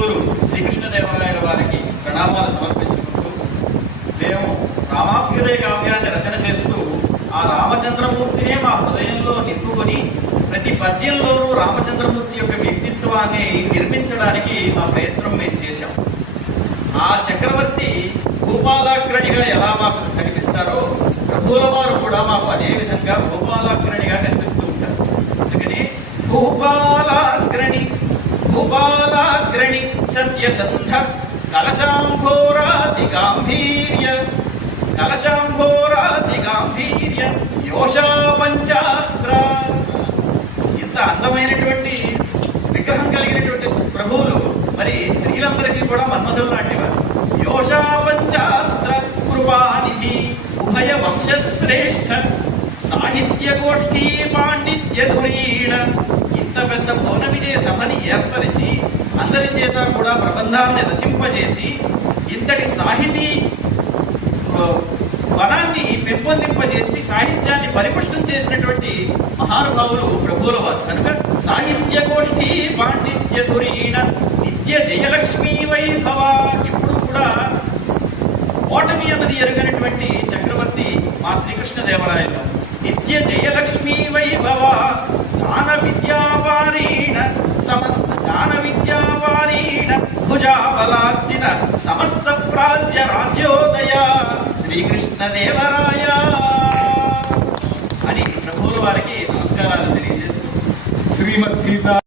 ప్రభువులు శ్రీకృష్ణదేవరాయల వారికి ప్రణామాలు సమర్పించుకుంటూ మేము రామాభ్యుదయ కావ్యాన్ని రచన చేస్తూ ఆ రామచంద్రమూర్తినే మా హృదయంలో నింపుకొని ప్రతి పద్యంలోనూ రామచంద్రమూర్తి యొక్క వ్యక్తిత్వాన్ని నిర్మించడానికి మా ప్రయత్నం మేము చేశాం. ఆ చక్రవర్తి భూపాలాగ్రణిగా ఎలా మాకు కనిపిస్తారో ప్రభువుల వారు కూడా మాకు అదే విధంగా భూపాలాగ్రణిగా కనిపిస్తూ ఉంటారు. అందుకని భూపాలాగ్రణి భూపాలాగ్రణి సత్యసంధ కలశాంభోరాశి గాంభీర్య కలశాంభోరాశి గాంభీర్య యోషా పంచాస్త్ర. ఇంత అందమైనటువంటి విగ్రహం కలిగినటువంటి ప్రభువులు మరి స్త్రీలందరికీ కూడా మన్మధులు లాంటివారు. యోషా పంచాస్త్ర కృపానిధి ఉభయ వంశశ్రేష్ఠ సాహిత్య గోష్ఠీ పాండిత్య ధురీణ ఇంత పెద్ద భవన విజయ సభని ఏర్పరిచి అందరి చేత కూడా ప్రబంధాన్ని రచింపజేసి ఇంతటి సాహితీ బలాన్ని వనాన్ని పెంపొందింపజేసి సాహిత్యాన్ని పరిపుష్టం చేసినటువంటి మహానుభావులు ప్రభువుల వారు. కనుక సాహిత్య గోష్ఠి పాండిత్య ధురీణ నిత్య జయలక్ష్మీ వైభవ ఇప్పుడు కూడా ఓటమి అన్నది ఎరగనటువంటి చక్రవర్తి మా శ్రీకృష్ణదేవరాయలు. నిత్య జయలక్ష్మీ వైభవ దాన విద్యావారీణ విద్యావారీణ సమస్త ప్రాజ్య రాజ్యోదయ. శ్రీకృష్ణదేవరాయ. అని ప్రభువుల వారికి నమస్కారాలు తెలియజేస్తూ శ్రీమద్ సీతా